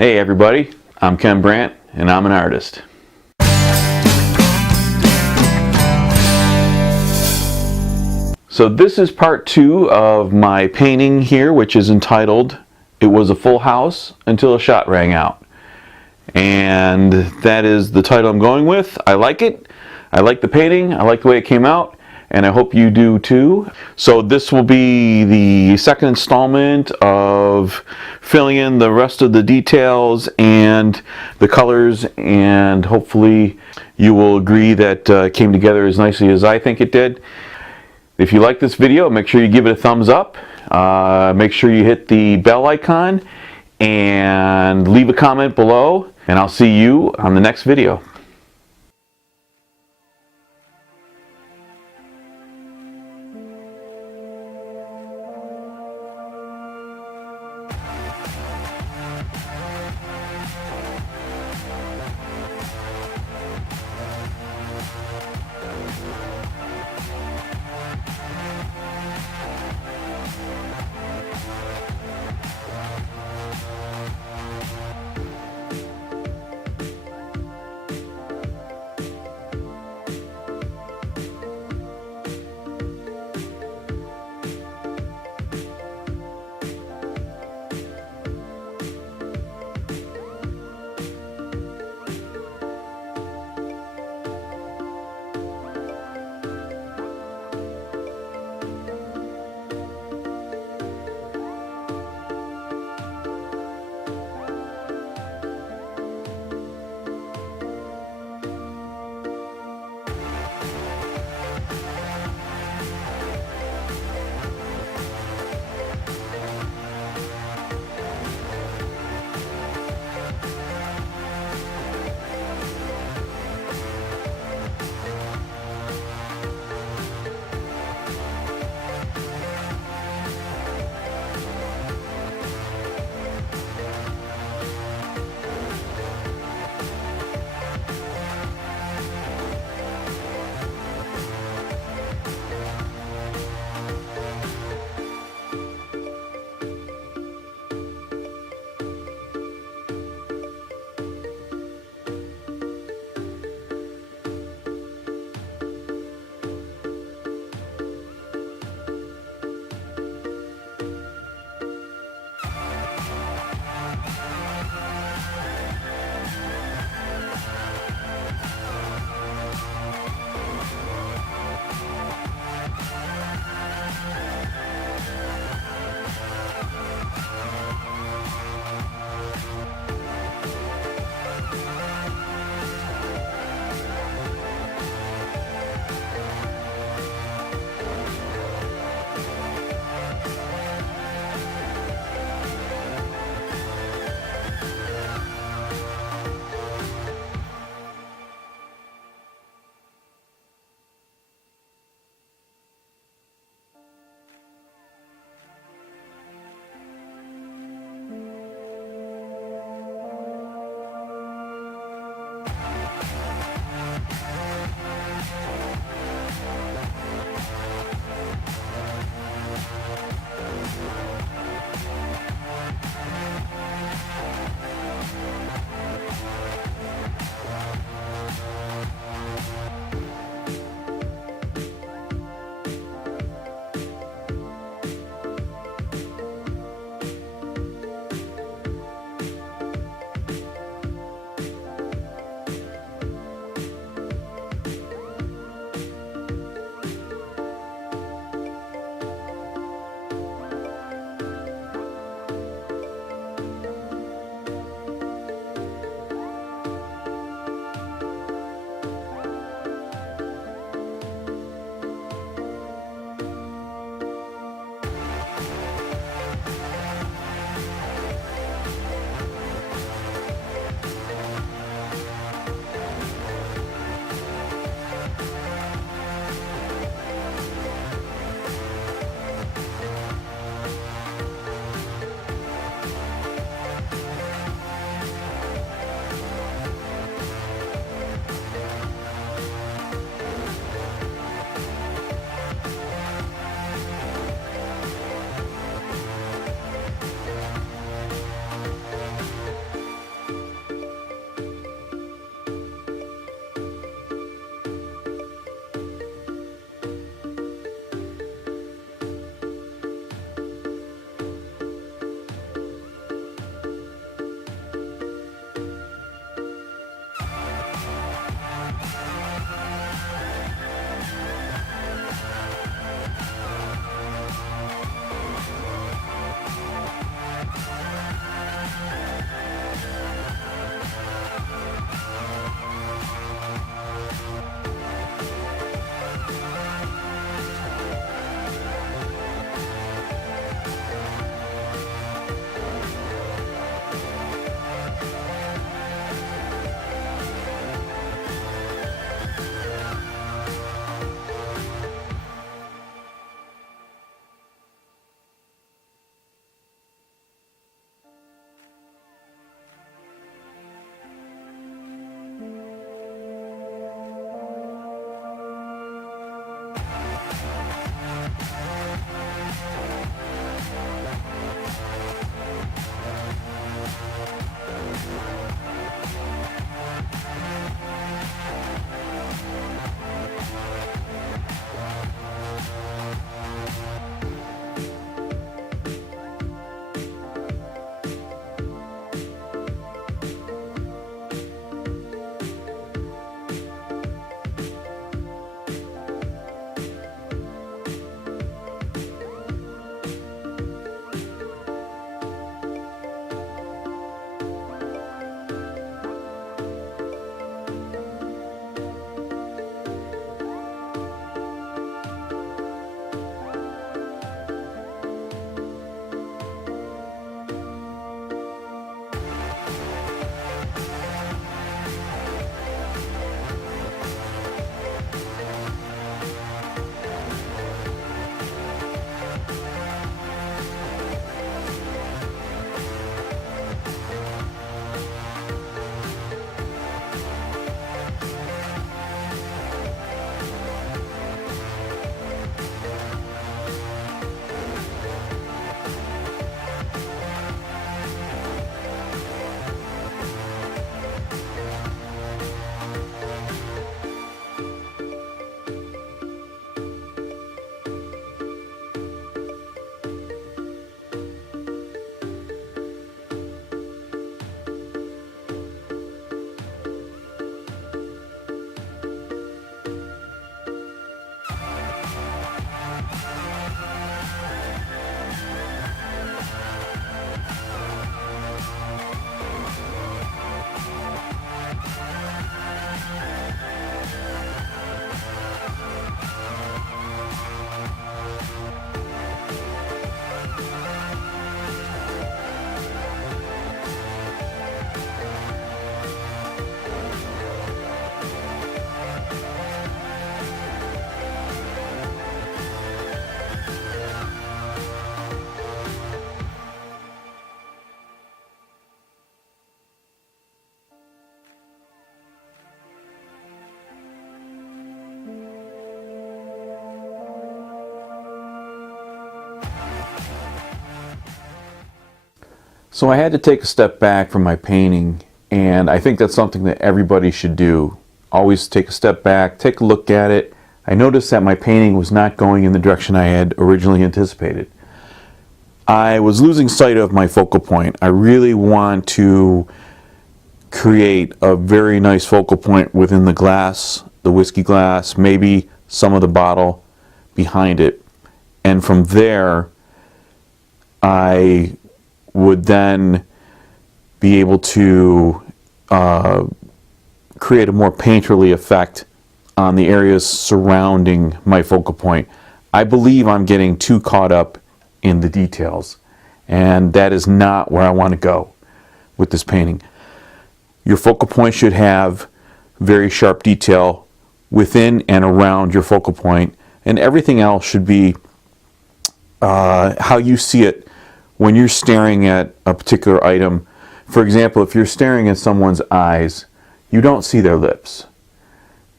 Hey everybody, I'm Ken Brant and I'm an artist. So this is part 2 of my painting here, which is entitled "It Was a Full House Until a Shot Rang Out." And that is the title I'm going with. I like it. I like the painting. I like the way it came out. And I hope you do too. So this will be the second installment of filling in the rest of the details and the colors, and hopefully you will agree that it came together as nicely as I think it did. If you like this video, make sure you give it a thumbs up. Make sure you hit the bell icon and leave a comment below, and I'll see you on the next video. So I had to take a step back from my painting, and I think that's something that everybody should do. Always take a step back, take a look at it. I noticed that my painting was not going in the direction I had originally anticipated. I was losing sight of my focal point. I really want to create a very nice focal point within the glass, the whiskey glass, maybe some of the bottle behind it. And from there, I would then be able to create a more painterly effect on the areas surrounding my focal point. I believe I'm getting too caught up in the details, and that is not where I want to go with this painting. Your focal point should have very sharp detail within and around your focal point, and everything else should be how you see it when you're staring at a particular item. For example, if you're staring at someone's eyes, you don't see their lips,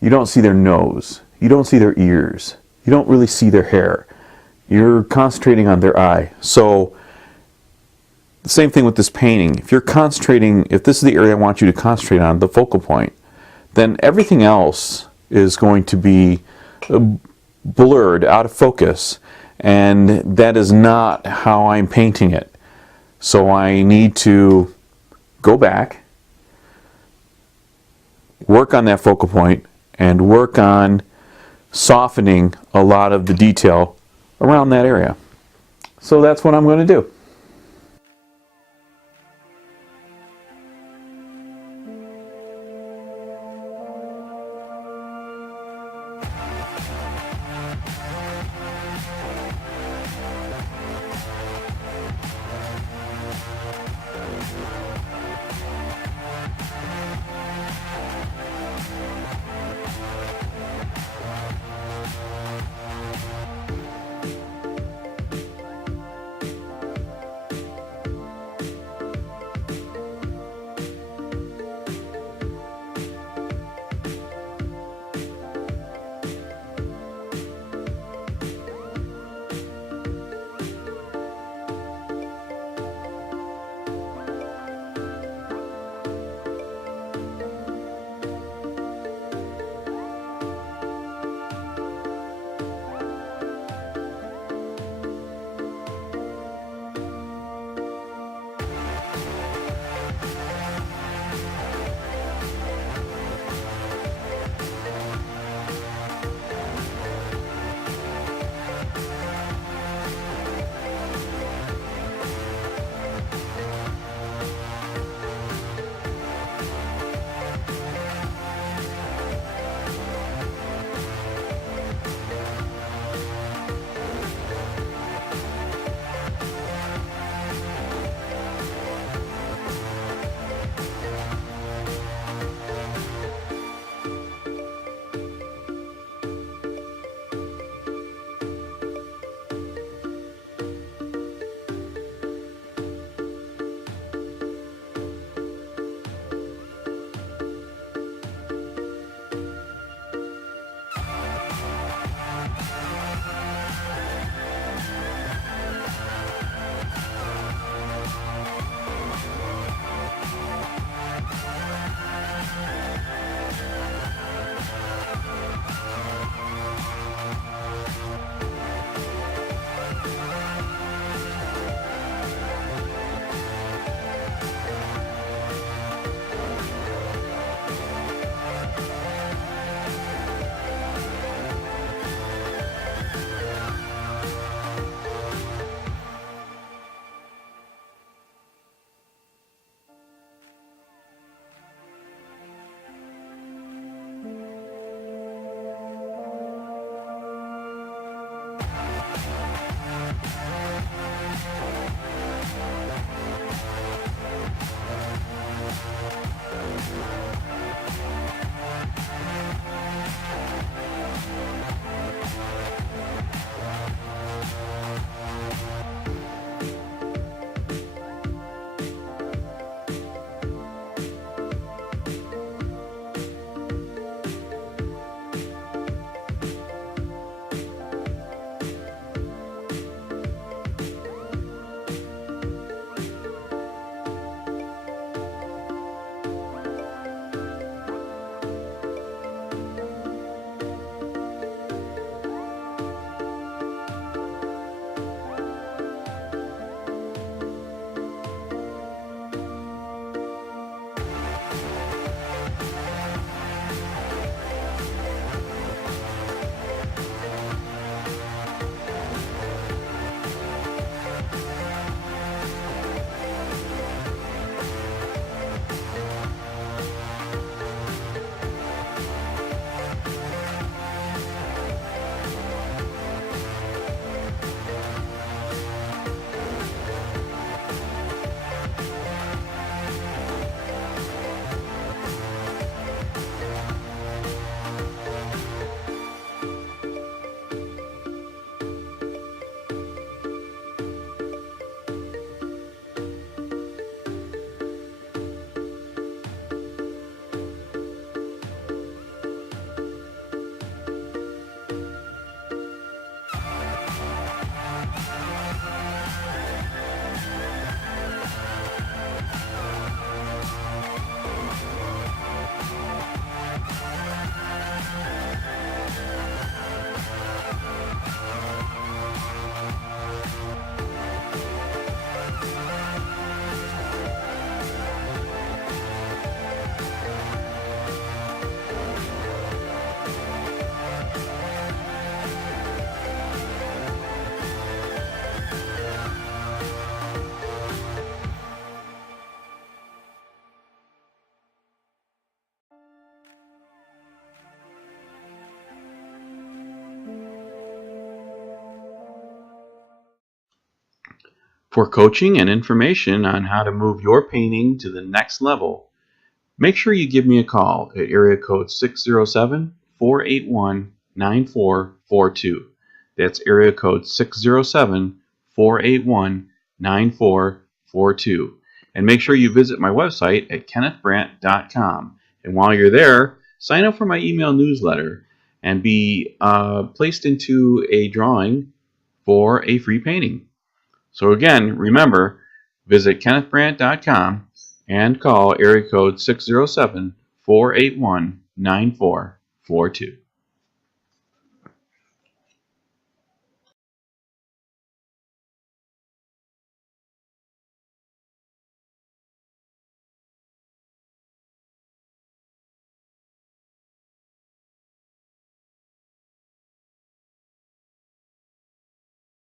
you don't see their nose, you don't see their ears, you don't really see their hair. You're concentrating on their eye. So the same thing with this painting. If you're concentrating, if this is the area I want you to concentrate on, the focal point, then everything else is going to be blurred, out of focus, and that is not how I'm painting it. So I need to go back, work on that focal point, and work on softening a lot of the detail around that area. So that's what I'm going to do. For coaching and information on how to move your painting to the next level, make sure you give me a call at area code 607-481-9442. That's area code 607-481-9442. And make sure you visit my website at kennethbrant.com. And while you're there, sign up for my email newsletter and be placed into a drawing for a free painting. So again, remember, visit kennethbrant.com and call area code 607-481-9442.